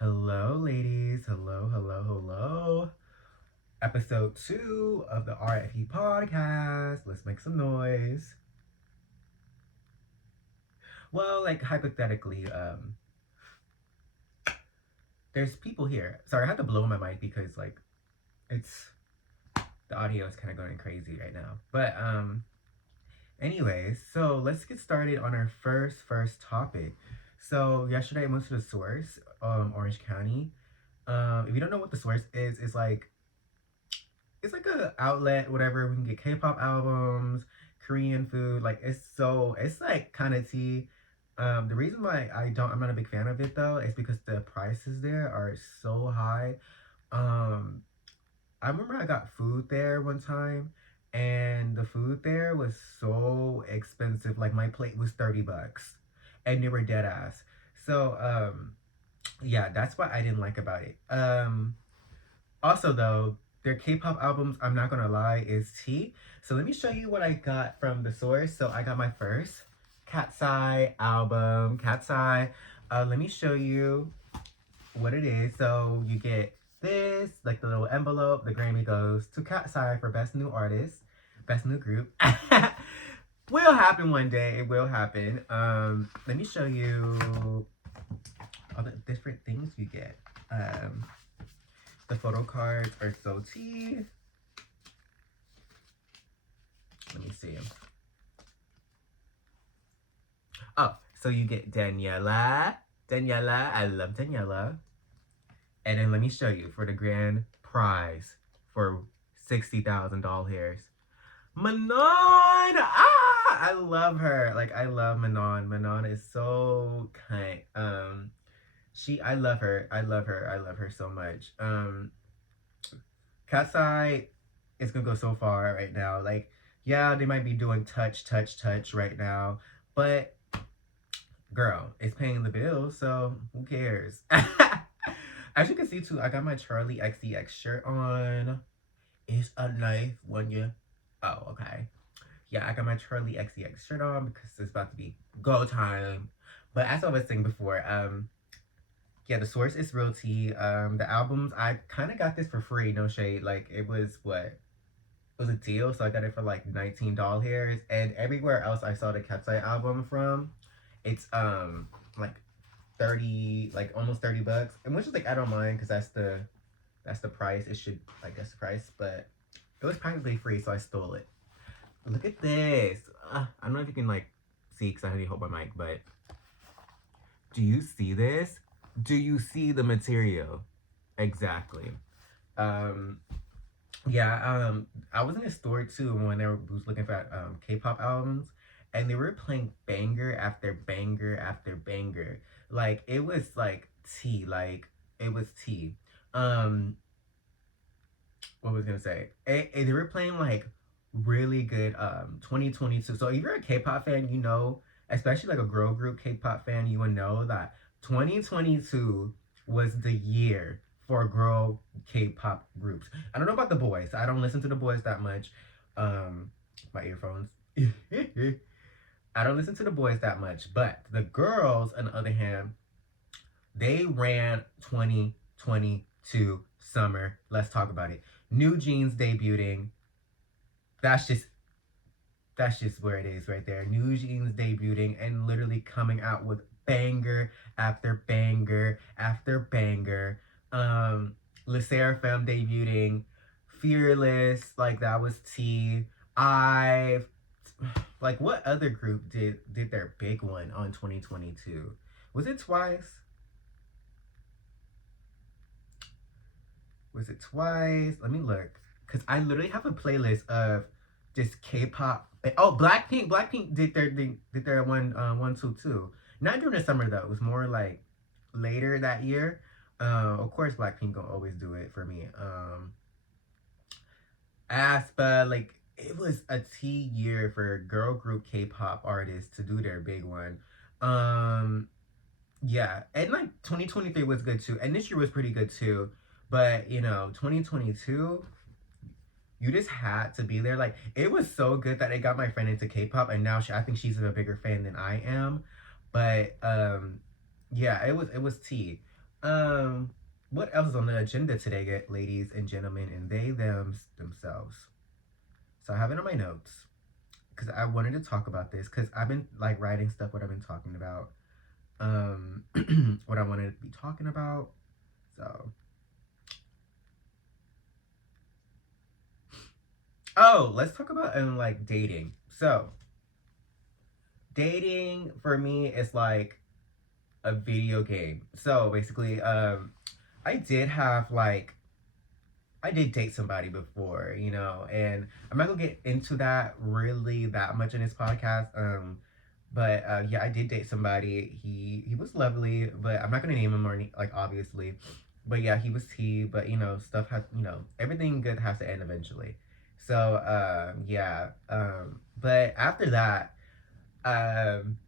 Hello, ladies. Hello, hello, hello. Episode 2 of the RFE podcast. Let's make some noise. Well, like hypothetically, there's people here. Sorry, I had to blow my mic because it's the audio is kind of going crazy right now. But anyways, so let's get started on our first topic. So yesterday I went to the source, Orange County. If you don't know what the source is, it's like a outlet, whatever. We can get K-pop albums, Korean food. It's like kind of tea. The reason why I'm not a big fan of it though is because the prices there are so high. Um, I remember I got food there one time, and the food there was so expensive. Like my plate was $30, and they were dead ass. So yeah, that's what I didn't like about it. Also, though, their K-pop albums, I'm not gonna lie, is tea. So let me show you what I got from the source. So I got my first Cat's Eye album. Cat's Eye. Let me show you what it is. So you get this, like the little envelope. The Grammy goes to Cat's Eye for Best New Artist, Best New Group. Will happen one day. It will happen. Let me show you all the different things you get. The photo cards are so tea. Let me see. Oh, so you get Daniela. Daniela, I love Daniela. And then let me show you for the grand prize for $60,000. Manon! Ah! I love her. Like, I love Manon. Manon is so kind. I love her. I love her. I love her so much. Cat's Eye is gonna go so far right now. Like, yeah, they might be doing touch right now, but girl, it's paying the bills, so who cares? As you can see too, I got my Charlie XCX shirt on. It's a nice one, yeah. Oh, okay. Yeah, I got my Charlie XCX shirt on because it's about to be go time. But as I was saying before, yeah, the source is real tea. The albums, I kind of got this for free, no shade. Like, it was what? It was a deal, so I got it for like $19. And everywhere else I saw the Cat's Eye album from, it's like 30, like almost $30. And which is like, I don't mind because that's the price. It should, like, that's the price, but it was practically free, so I stole it. Look at this. I don't know if you can like see because I had to hold my mic, but do you see this? Do you see the material? Exactly. Um, yeah, I was in a store too when I was looking for K-pop albums, and they were playing banger after banger after banger. Like, it was like tea. Like, it was tea. Um, what was I gonna say? They were playing like really good 2022. So if you're a K-pop fan, you know, especially like a girl group K-pop fan, you would know that 2022 was the year for girl K-pop groups. I don't know about the boys. I don't listen to the boys that much. My earphones. I don't listen to the boys that much, but the girls, on the other hand, they ran 2022 summer. Let's talk about it. New Jeans debuting. That's just where it is right there. New Jeans debuting and literally coming out with banger after banger after banger. Le Seraphim debuting, Fearless, like that was T. I like what other group did their big one on 2022? Was it Twice? Was it Twice? Let me look. Cause I literally have a playlist of just K-pop. Oh, Blackpink. Blackpink did their one two too. Not during the summer though. It was more like later that year. Of course, Blackpink gonna always do it for me. Aespa, like it was a T year for girl group K-pop artists to do their big one. Um, yeah, and like 2023 was good too, and this year was pretty good too. But 2022, you just had to be there. Like, it was so good that it got my friend into K-pop, and now I think she's a bigger fan than I am. But yeah, it was tea. Um, what else is on the agenda today, ladies and gentlemen, and they themselves? So I have it on my notes because I wanted to talk about this because I've been like writing stuff what I've been talking about. Um, what I wanted to be talking about. So, oh, let's talk about like dating. So, dating for me is like a video game. So basically, I did have like I did date somebody before, and I'm not gonna get into that really that much in this podcast. But yeah, I did date somebody. He was lovely, but I'm not gonna name him or like obviously. But yeah, he. But stuff has everything good has to end eventually. So yeah. But after that, um,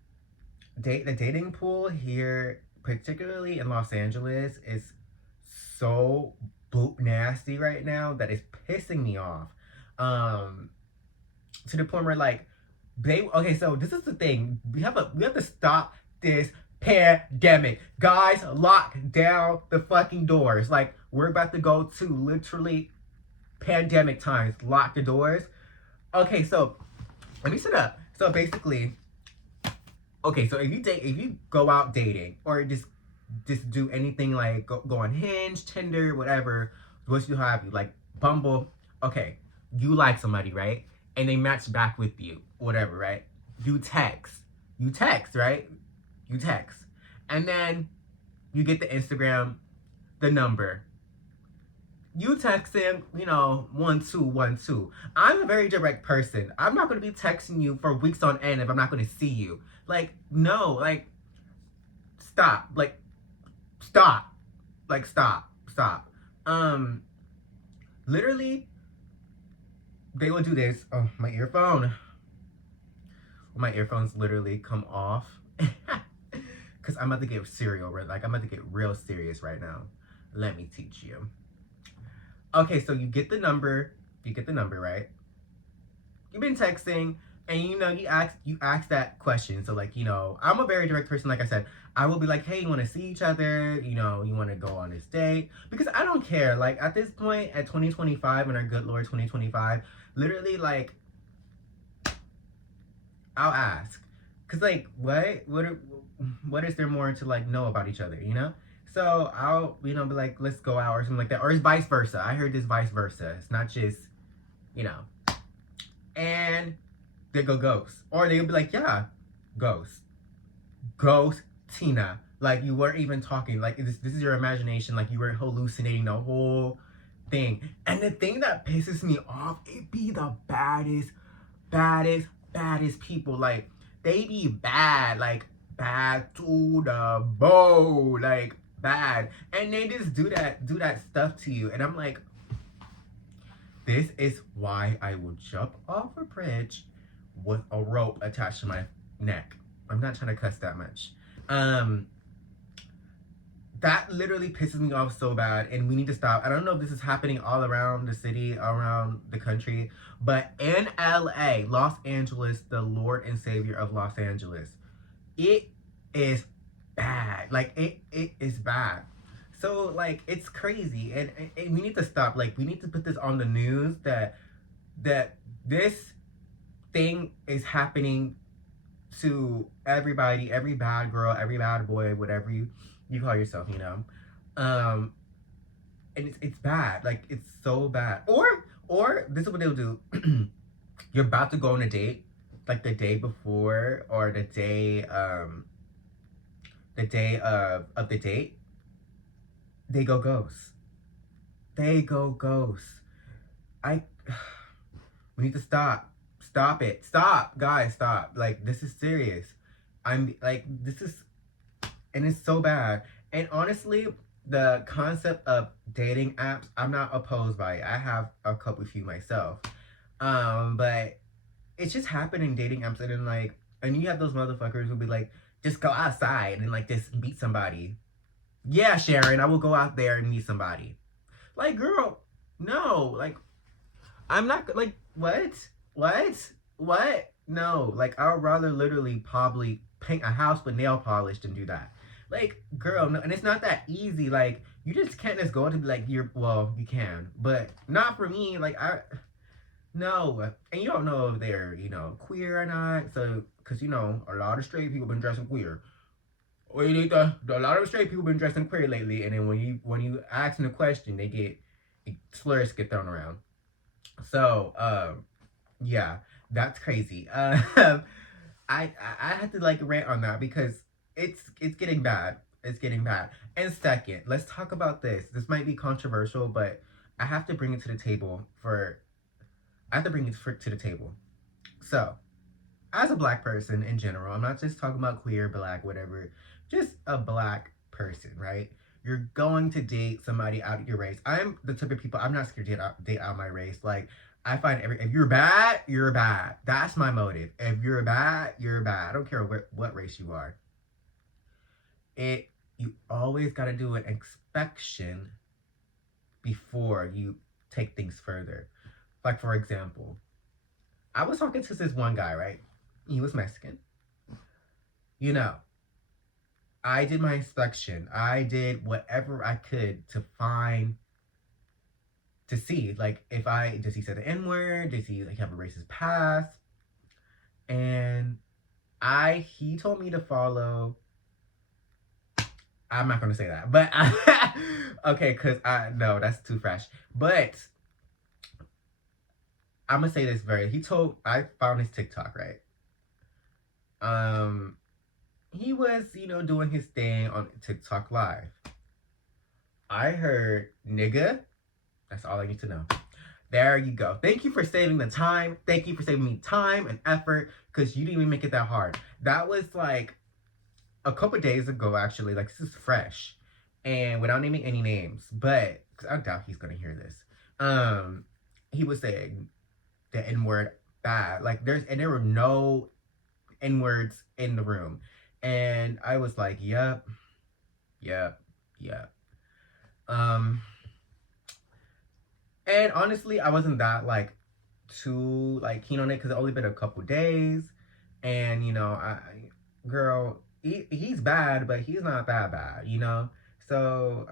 the dating pool here, particularly in Los Angeles, is so boot nasty right now that it's pissing me off. Um, to the point where like they okay, so this is the thing. We have to stop this pandemic. Guys, lock down the fucking doors. Like we're about to go to literally pandemic times. Lock the doors. Okay, so let me set up. So basically, okay, so if you go out dating or just do anything like go on Hinge, Tinder, whatever, what you have you like Bumble. Okay, you like somebody, right? And they match back with you, whatever, right? You text, you text, right? You text, and then you get the Instagram, the number. You text him, 1212. I'm a very direct person. I'm not gonna be texting you for weeks on end if I'm not gonna see you. Like, no, like, stop. Like, stop. Like, stop. Um, literally, they will do this. Oh, my earphone. My earphones literally come off. Because I'm about to get serial, right? Like, I'm about to get real serious right now. Let me teach you. Okay, so you get the number. You get the number, right? You've been texting, and you ask that question. So like, I'm a very direct person. Like I said, I will be like, hey, you want to see each other? You want to go on this date? Because I don't care. Like at this point, at 2025, and our good Lord 2025, literally like, I'll ask. Cause like, what is there more to like know about each other? So I'll be like, let's go out or something like that, or it's vice versa. I heard this vice versa. It's not just you know, and they go ghost. Or they'll be like, yeah, ghost. Ghost Tina. Like you weren't even talking. Like this is your imagination. Like you were hallucinating the whole thing. And the thing that pisses me off, it be the baddest people. Like they be bad. Like bad to the bone. Like bad. And they just do that stuff to you. And I'm like, this is why I will jump off a bridge with a rope attached to my neck. I'm not trying to cuss that much. Um, that literally pisses me off so bad, and we need to stop. I don't know if this is happening all around the city, around the country, but in LA, Los Angeles, the Lord and Savior of Los Angeles, it is bad. Like it is bad. So like it's crazy, and we need to stop. Like we need to put this on the news that this thing is happening to everybody, every bad girl, every bad boy, whatever you call yourself, Um, and it's bad. Like it's so bad. Or this is what they'll do. You're about to go on a date, like the day before or the day of the date, they go ghost. They go ghost. I we need to stop. Stop it. Stop, guys, stop. Like this is serious. I'm like this is and it's so bad. And honestly, the concept of dating apps, I'm not opposed by it. I have a couple few myself. But it's just happening dating apps and then like and you have those motherfuckers who'll be like, just go outside and like just meet somebody. Yeah, Sharon, I will go out there and meet somebody. Like, girl, no, like I'm not like what? What? No, like I would rather literally probably paint a house with nail polish than do that. Like, girl, no, and it's not that easy. Like, you just can't just go to be like, you're, well, you can, but not for me. Like, no. And you don't know if they're, queer or not. So, because, a lot of straight people been dressing queer. Or a lot of straight people been dressing queer lately. And then when you ask them a question, they get, slurs get thrown around. So, yeah, that's crazy. I had to like rant on that because it's getting bad. It's getting bad. And second, let's talk about this. This might be controversial, but I have to bring it to the table for. I have to bring it to the table. So, as a black person in general, I'm not just talking about queer, black, whatever. Just a black person, right? You're going to date somebody out of your race. I'm the type of people. I'm not scared to date out my race. Like, I find if you're bad, you're bad. That's my motive. If you're bad, you're bad. I don't care what race you are. You always got to do an inspection before you take things further. Like, for example, I was talking to this one guy, right? He was Mexican. You know, I did my inspection. I did whatever I could to see, like, does he say the N word? Does he, like, have a racist past? And he told me to follow. I'm not going to say that, but okay, because no, that's too fresh. But I'm going to say this I found his TikTok, right? He was, doing his thing on TikTok Live. I heard nigga. That's all I need to know. There you go. Thank you for saving the time. Thank you for saving me time and effort because you didn't even make it that hard. That was like a couple days ago, actually. Like, this is fresh. And without naming any names, but because I doubt he's going to hear this. He was saying the N-word bad. Like, there were no N-words in the room. And I was like, yep. And honestly, I wasn't that like too like keen on it because it only been a couple days, and girl, he's bad, but he's not that bad. So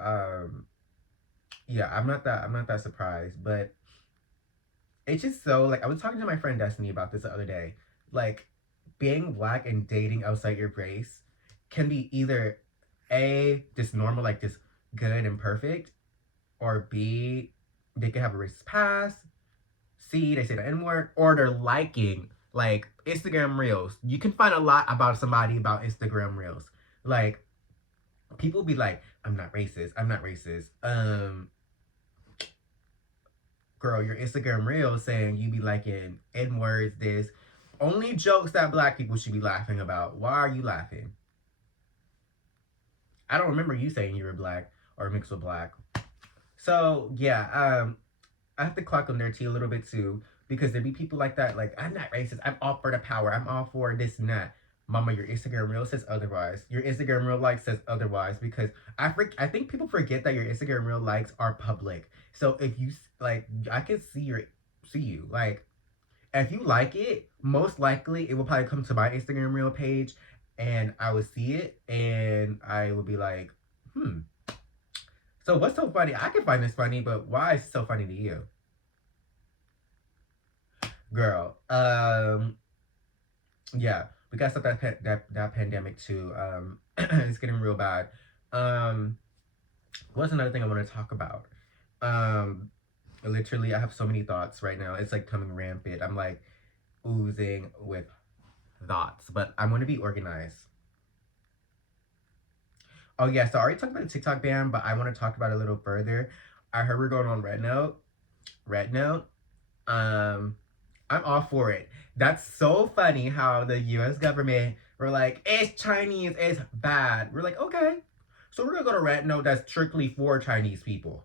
yeah, I'm not that surprised, but it's just so like I was talking to my friend Destiny about this the other day, like being black and dating outside your race can be either A, just normal, like just good and perfect, or B, they can have a racist past. C, they say the N word, or they're liking like Instagram Reels. You can find a lot about somebody about Instagram Reels. Like, people be like, I'm not racist. Girl, your Instagram Reels saying you be liking N words, this. Only jokes that black people should be laughing about. Why are you laughing? I don't remember you saying you were black or mixed with black. So, yeah, I have to clock on their tea a little bit too, because there be people like that, like, I'm not racist, I'm all for the power, I'm all for this and that. Mama, your Instagram reel says otherwise. Your Instagram reel like says otherwise, because I think people forget that your Instagram reel likes are public. So if you like, I can see you. Like, if you like it, most likely it will probably come to my Instagram reel page, and I will see it, and I will be like, So what's so funny? I can find this funny, but why is it so funny to you? Girl, yeah, we gotta stop that pandemic too. It's getting real bad. What's another thing I want to talk about? Literally, I have so many thoughts right now. It's like coming rampant. I'm like oozing with thoughts, but I'm gonna be organized. Oh yeah, so I already talked about the TikTok ban, but I want to talk about it a little further. I heard we're going on Red Note. I'm all for it. That's so funny how the US government were like, it's Chinese, it's bad. We're like, okay. So we're gonna go to Red Note that's strictly for Chinese people.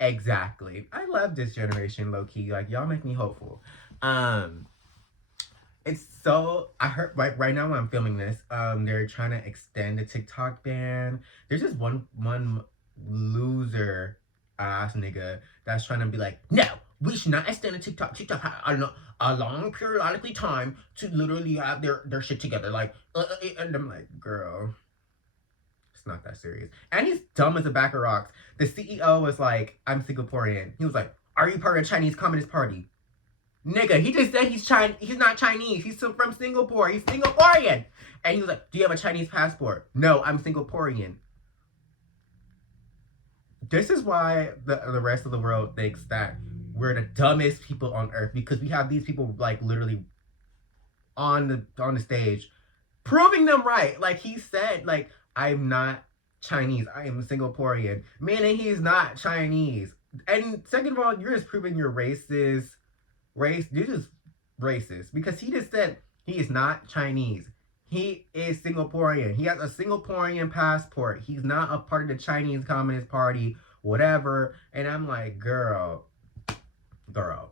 Exactly. I love this generation, low key. Like, y'all make me hopeful. It's so I heard right now when I'm filming this, they're trying to extend the TikTok ban. There's just one loser ass nigga that's trying to be like, no, we should not extend the TikTok. TikTok had a long periodically time to literally have their shit together. Like, and I'm like, girl. It's not that serious. And he's dumb as a bag of rocks. The CEO was like, I'm Singaporean. He was like, are you part of the Chinese Communist Party? Nigga, he just said he's Chinese. He's not Chinese. He's from Singapore. He's Singaporean. And he was like, do you have a Chinese passport? No, I'm Singaporean. This is why the rest of the world thinks that we're the dumbest people on earth, because we have these people like literally on the stage proving them right. Like he said, like, I'm not Chinese, I am Singaporean, meaning he's not Chinese. And second of all, you're just proving you're racist. You're just racist because he just said he is not Chinese. He is Singaporean. He has a Singaporean passport. He's not a part of the Chinese Communist Party, whatever. And I'm like, girl,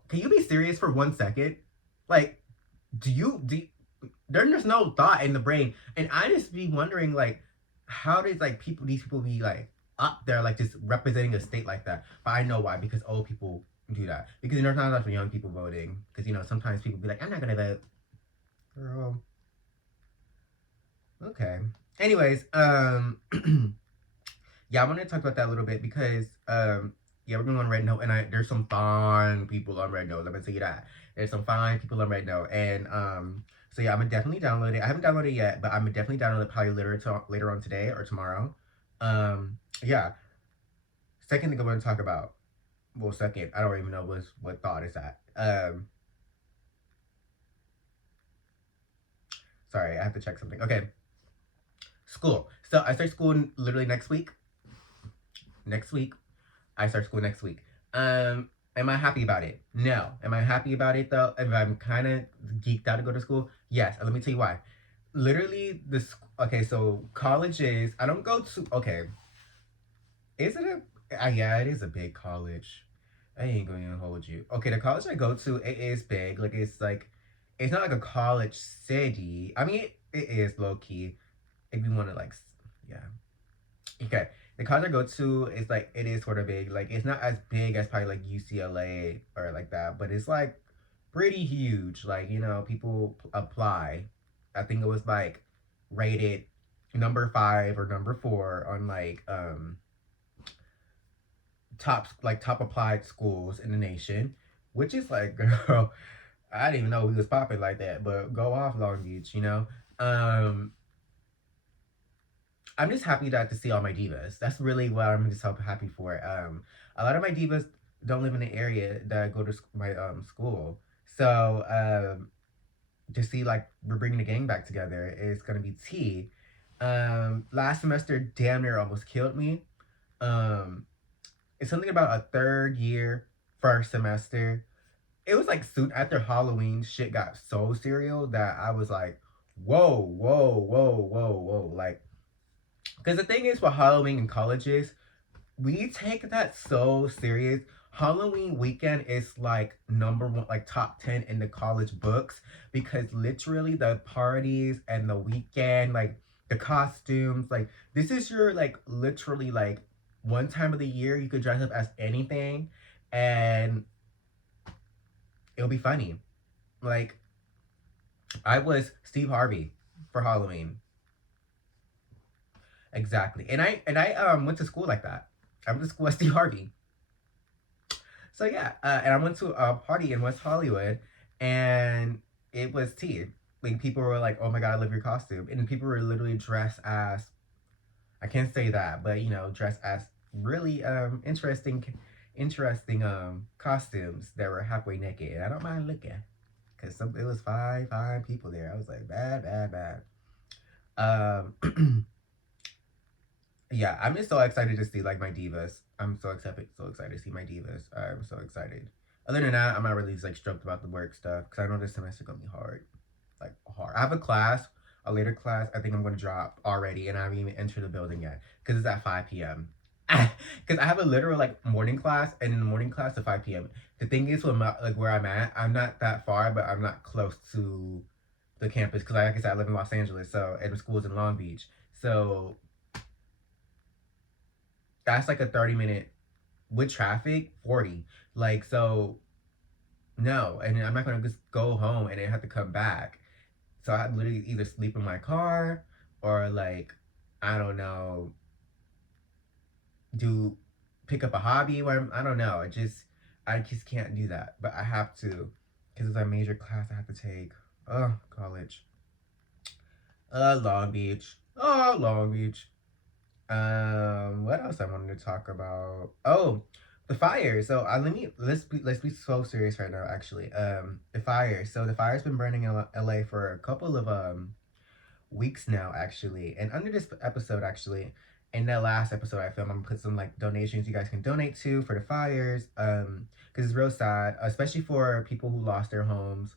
can you be serious for 1 second? Like, there's no thought in the brain. And I just be wondering, like, how does like these people be like up there, like just representing a state like that? But I know why, because old people do that. Because there's not enough young people voting. Because sometimes people be like, I'm not gonna vote. Girl. Okay. Anyways, yeah, I want to talk about that a little bit because yeah, we're going on Red Note, and there's some fine people on Red Note. Let me tell you that. There's some fine people on Red Note, and so yeah, I'm gonna definitely download it. I haven't downloaded it yet, but I'm gonna definitely download it probably later on today or tomorrow. Yeah. Second thing I'm gonna talk about. Well, second, I don't even know what thought is that. Sorry, I have to check something. Okay. School. So I start school literally next week. I start school next week. Am I happy about it? No. Am I happy about it though? If I'm kind of geeked out to go to school? Yes. And let me tell you why. Literally, okay, so colleges, I don't go to, okay. Is it yeah, it is a big college. I ain't going to hold you. Okay, the college I go to, it is big. Like, it's not like a college city. I mean, it is low key. If you want to, like, yeah. Okay, the college I go to is like, it is sort of big. Like, it's not as big as probably like UCLA or like that, but it's like pretty huge. Like, people apply. I think it was like rated number 5 or number 4 on like top applied schools in the nation, which is like, girl, I didn't even know we was popping like that. But go off, Long Beach. I'm just happy to see all my divas. That's really what I'm just so happy for. A lot of my divas don't live in the area that I go to my school, so to see like we're bringing the gang back together is gonna be tea. Last semester damn near almost killed me. Um, it's something about a third year, first semester. It was like soon after Halloween, shit got so serial that I was like, whoa, whoa, whoa, whoa, whoa, like. Because the thing is with Halloween in colleges, we take that so serious. Halloween weekend is like number 1, like top 10 in the college books, because literally the parties and the weekend, like the costumes, like this is your like literally like one time of the year you could dress up as anything and it'll be funny. Like, I was Steve Harvey for Halloween. Exactly. And I went to school like that. I went to school as Steve Harvey. So yeah, and I went to a party in West Hollywood, and it was tea. Like, people were like, "Oh my god, I love your costume," and people were literally dressed as, I can't say that, but dressed as really interesting costumes that were halfway naked. And I don't mind looking, because it was fine people there. I was like, bad, bad, bad. Yeah, I'm just so excited to see like my divas. I'm so excited to see my divas. I'm so excited. Other than that, I'm not really like stoked about the work stuff, because I know this semester gonna be hard, like hard. I have a later class. I think I'm gonna drop already, and I haven't even entered the building yet because it's at 5 p.m. Because I have a literal like morning class, and in the morning class at 5 p.m. The thing is, like where I'm at, I'm not that far, but I'm not close to the campus, because like I said, I live in Los Angeles, so and the school's in Long Beach, so that's like a 30-minute with traffic, 40. Like, so no, and I'm not gonna just go home and then have to come back. So I literally either sleep in my car, or like, I don't know, do pick up a hobby where I don't know. I just can't do that. But I have to because it's a major class I have to take. Oh, college. Long Beach. Oh, Long Beach. What else I wanted to talk about? Oh, the fire. So let's be so serious right now. Actually, the fire. So the fire's been burning in LA for a couple of weeks now, actually. And under this episode, actually, in that last episode I filmed, I'm gonna put some like donations you guys can donate to for the fires. Because it's real sad, especially for people who lost their homes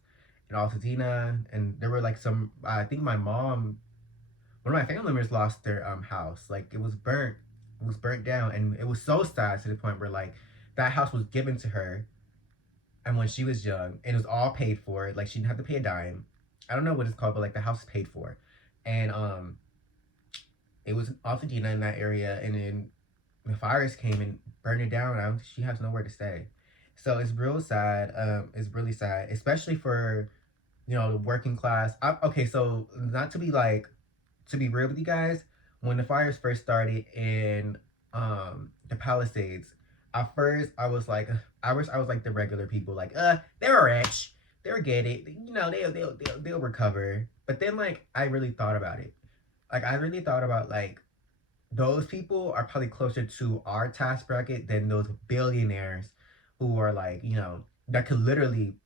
in Altadena. And there were like some. I think my mom, one of my family members, lost their house. Like it was burnt. It was burnt down, and it was so sad to the point where like that house was given to her, and when she was young, and it was all paid for. Like she didn't have to pay a dime. I don't know what it's called, but like the house is paid for, and it was in Altadena in that area, and then the fires came and burned it down. Now she has nowhere to stay, so it's real sad. It's really sad, especially for the working class. Okay, so not to be like to be real with you guys, when the fires first started in the Palisades, at first I was like the regular people, like they're rich, they'll get it, they'll recover. But then like I really thought about it. Like I really thought about like those people are probably closer to our tax bracket than those billionaires who are like that could literally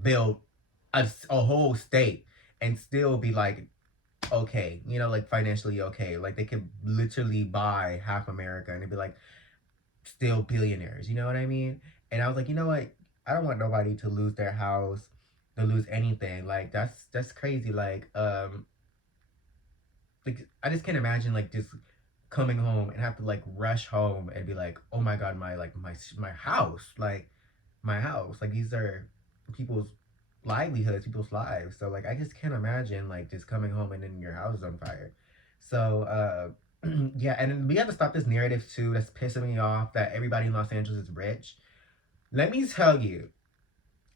build a whole state and still be like okay, like financially okay. Like they could literally buy half America and they'd be like still billionaires, you know what I mean? And I was like, you know what? I don't want nobody to lose their house, to lose anything. Like that's crazy. Like I just can't imagine like just coming home and have to like rush home and be like, oh my god, my house, like my house, like these are people's livelihoods, people's lives. So like I just can't imagine like just coming home and then your house is on fire. So yeah, and then we have to stop this narrative too that's pissing me off that everybody in Los Angeles is rich. Let me tell you,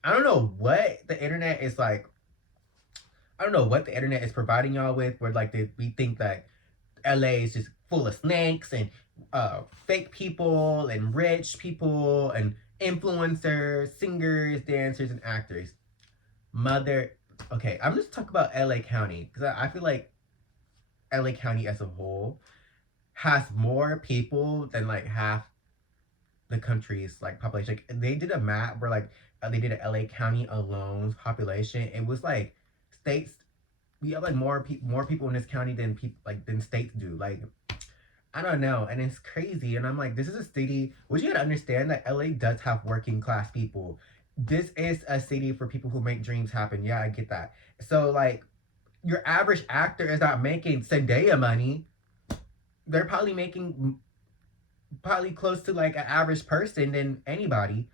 I don't know what the internet is like. I don't know what the internet is providing y'all with, where like we think that LA is just full of snakes and fake people and rich people and influencers, singers, dancers, and actors. Mother, okay, I'm just talking about LA County because I feel like LA County as a whole has more people than like half the country's like population. Like, they did a map where like they did a LA County alone's population. It was like states. We have like more people in this county than people like than states do. Like I don't know, and it's crazy. And I'm like, this is a city. Which you gotta understand that LA does have working class people. This is a city for people who make dreams happen. Yeah, I get that. So like, your average actor is not making Zendaya money. They're probably making probably close to like an average person than anybody.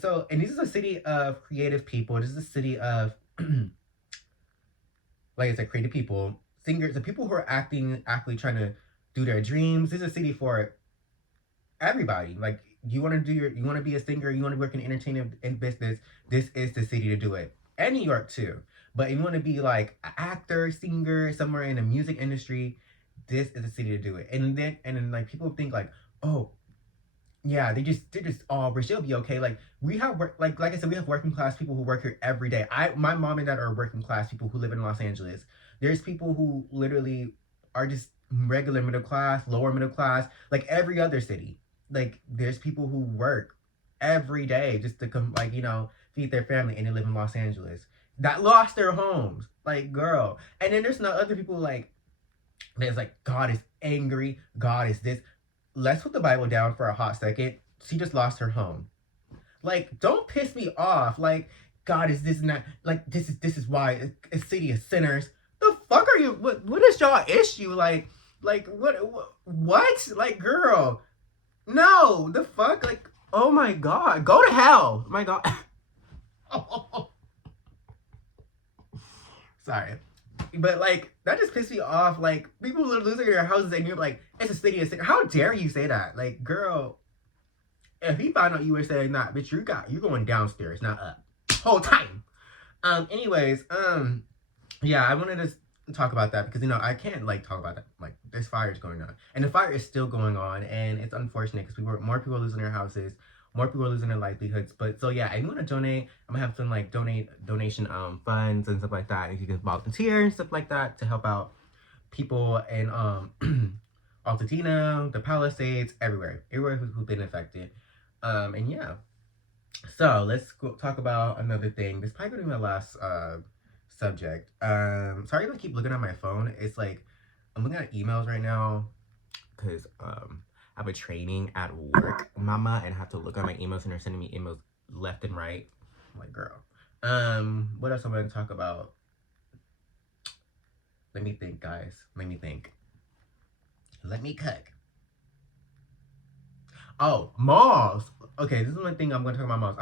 So, and this is a city of creative people. This is a city of like I said, creative people, singers, the people who are actually trying to do their dreams. This is a city for everybody. Like you want to be a singer, you want to work in entertainment and business. This is the city to do it. And New York too. But if you want to be like an actor, singer, somewhere in the music industry, this is the city to do it. And then like people think like, oh, yeah, they're just all rich. They'll be okay. Like we have like I said, we have working class people who work here every day. My mom and dad are working class people who live in Los Angeles. There's people who literally are just regular middle class, lower middle class, like every other city. Like there's people who work every day just to come like, feed their family and they live in Los Angeles. That lost their homes. Like girl. And then there's no other people like there's like God is angry, God is this. Let's put the Bible down for a hot second. She just lost her home. Like, don't piss me off. Like, God is this and that. Like, this is why a city of sinners. The fuck are you? What is y'all issue? Like what? Like, girl, no, the fuck. Like, oh my god, go to hell. My god. Sorry. But like that just pissed me off. Like people are losing their houses and you're like, it's a city of sin. How dare you say that? Like, girl, if he found out you were saying that, bitch, you're going downstairs, not up. Whole time. Anyways, yeah, I wanted to talk about that because I can't like talk about that. Like this fire is going on, and the fire is still going on, and it's unfortunate because more people are losing their houses, more people are losing their livelihoods. But so yeah, if you want to donate, I'm gonna have some like donation funds and stuff like that. If you can volunteer and stuff like that to help out people in Altadena, the Palisades, everywhere who's been affected. And yeah, so let's go talk about another thing. This is probably gonna be my last subject. Sorry if I keep looking at my phone. It's like I'm looking at emails right now because I have a training at work, mama, and I have to look at my emails and they're sending me emails left and right. I'm like, girl. What else I'm gonna talk about? Let me think, guys. Let me think. Let me cook. Oh, malls. Okay, this is one thing I'm gonna talk about malls.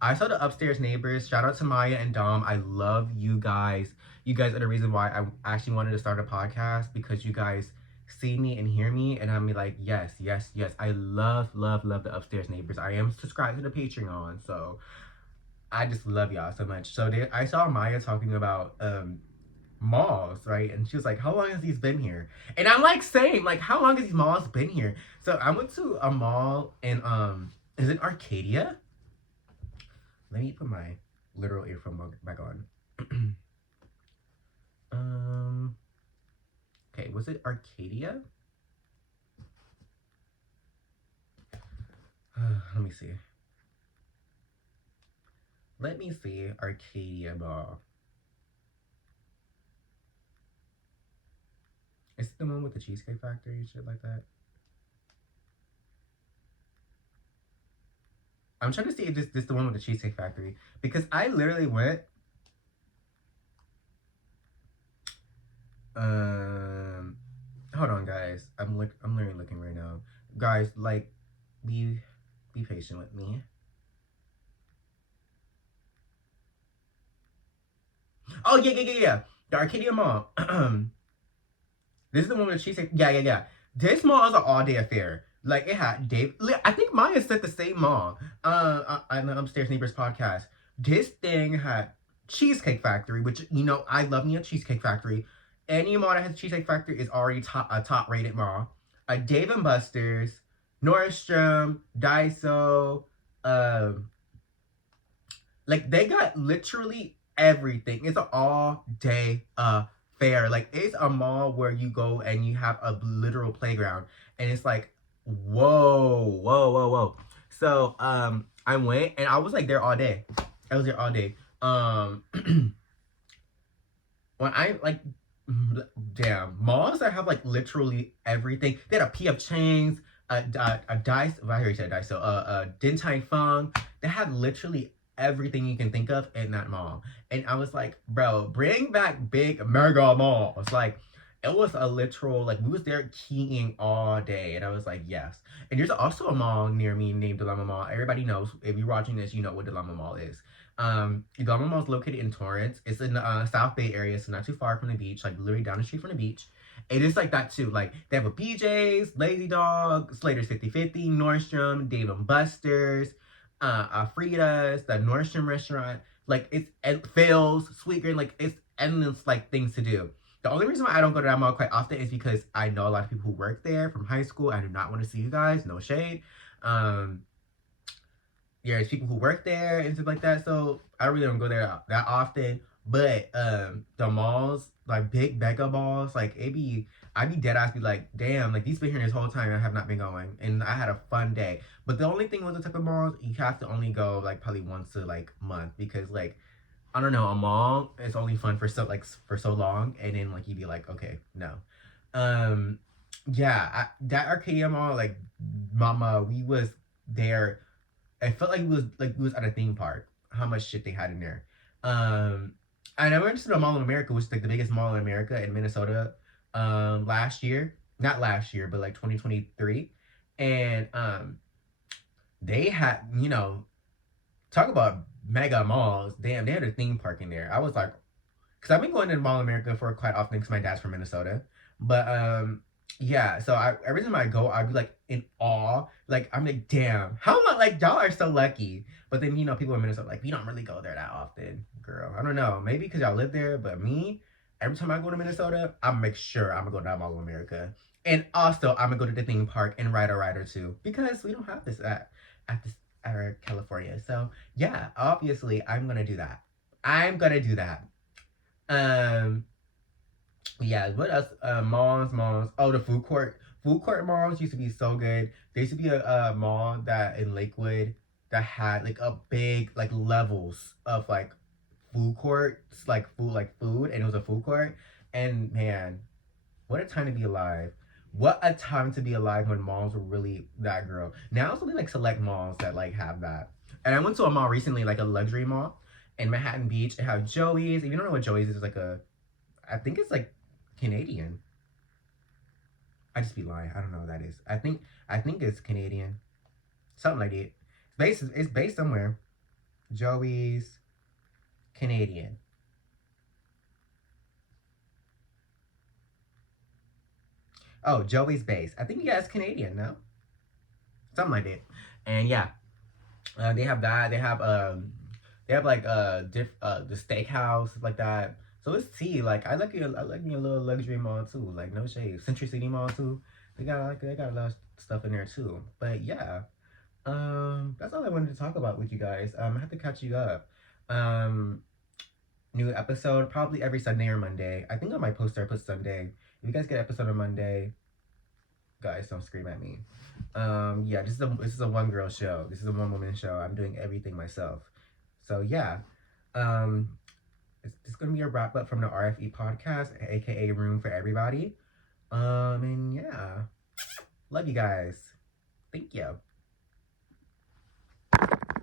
I saw the upstairs neighbors. Shout out to Maya and Dom. I love you guys. You guys are the reason why I actually wanted to start a podcast because you guys see me and hear me, and I'm like, yes, yes, yes. I love, love, love the upstairs neighbors. I am subscribed to the Patreon, so I just love y'all so much. So I saw Maya talking about malls, right? And she was like, how long has these been here? And I'm like saying, like, how long has these malls been here? So I went to a mall in is it Arcadia? Let me put my literal earphone back on. um okay, was it Arcadia? Let me see. Let me see. Arcadia Mall. Is it the one with the Cheesecake Factory and shit like that? I'm trying to see if this is the one with the Cheesecake Factory because I literally went. Um, Hold on, guys. I'm literally looking right now, guys. Like, be patient with me. Oh yeah. The Arcadia Mall. This is the one with the cheesecake. Yeah. This mall is an all day affair. Like it had Dave. I think Maya said the same mall. On the Upstairs Neighbors podcast. This thing had Cheesecake Factory, which I love me a Cheesecake Factory. Any mall that has Cheesecake Factory is already a top rated mall. Dave and Buster's, Nordstrom, Daiso, um, like they got literally everything. It's an all day fair. Like it's a mall where you go and you have a literal playground, and it's like, whoa. So I went and I was like there all day. I was there all day. When I like, damn, malls that have like literally everything. They had a PF Chang's, a Dice. Well, I heard you said Dice. So Din Tai Fung. They had literally everything you can think of in that mall. And I was like, bro, bring back big mega malls. Like it was a literal like we was there keying all day, and I was like, yes. And there's also a mall near me named Dilemma Mall. Everybody knows if you're watching this, you know what Dilemma Mall is. Dilemma Mall is located in Torrance. It's in the South Bay area, so not too far from the beach, like literally down the street from the beach. It is like that too. Like they have a BJ's, Lazy Dog, Slater's 50/50, Nordstrom, Dave and Buster's, Frida's, the Nordstrom restaurant. Like it's Phil's, Sweetgreen. Like it's endless like things to do. The only reason why I don't go to that mall quite often is because I know a lot of people who work there from high school. I do not want to see you guys. No shade. Yeah, there's people who work there and stuff like that. So I really don't go there that often. But the malls, like big mega malls, like I'd be dead ass be like, damn, like these been here this whole time. I have not been going, and I had a fun day. But the only thing with the type of malls, you have to only go like probably once a like month because like I don't know, a mall is only fun for so long, and then like you'd be like, okay, no. Um, yeah, that Arcadia Mall, like, mama, we was there. I felt like we was at a theme park. How much shit they had in there. Um, and I went to the Mall of America, which is like the biggest mall in America in Minnesota. Last year, not last year, but like 2023, and they had talk about mega malls. Damn, they had a theme park in there. I was like, because I've been going to the Mall of America for quite often because my dad's from Minnesota. But yeah. So every time I go, I'd be like in awe. Like I'm like, damn, how much like y'all are so lucky. But then people in Minnesota like we don't really go there that often, girl. I don't know, maybe because y'all live there, but me, Every time I go to Minnesota, I'm gonna make sure I'm gonna go down Mall of America. And also I'm gonna go to the theme park and ride a rider too. Because we don't have this at this California. So yeah, obviously I'm gonna do that. I'm gonna do that. Um yeah, what else? Malls. Oh, the food court. Food court malls used to be so good. There used to be a mall that in Lakewood that had like a big like levels of like food courts, like food, and it was a food court. And man, what a time to be alive! What a time to be alive when malls were really that girl. Now it's only like select malls that like have that. And I went to a mall recently, like a luxury mall in Manhattan Beach. It had Joey's. If you don't know what Joey's is, it's like a, I think it's like Canadian. I just be lying. I don't know what that is. I think it's Canadian. Something like it. It's based somewhere. Joey's Canadian. Oh, Joey's base. I think you guys Canadian, no? Something like that. And yeah, they have that. They have like the steakhouse stuff like that. So it's tea. Like I like me a little luxury mall too. Like no shade. Century City Mall too. They got a lot of stuff in there too. But yeah, that's all I wanted to talk about with you guys. I have to catch you up. Um, New episode probably every Sunday or Monday. I think on my poster I put Sunday. If you guys get episode on Monday, guys, don't scream at me. Yeah, this is a one girl show. This is a one woman show. I'm doing everything myself. So yeah, um, it's gonna be a wrap up from the RFE podcast, aka Room for Everybody. And yeah, love you guys. Thank you.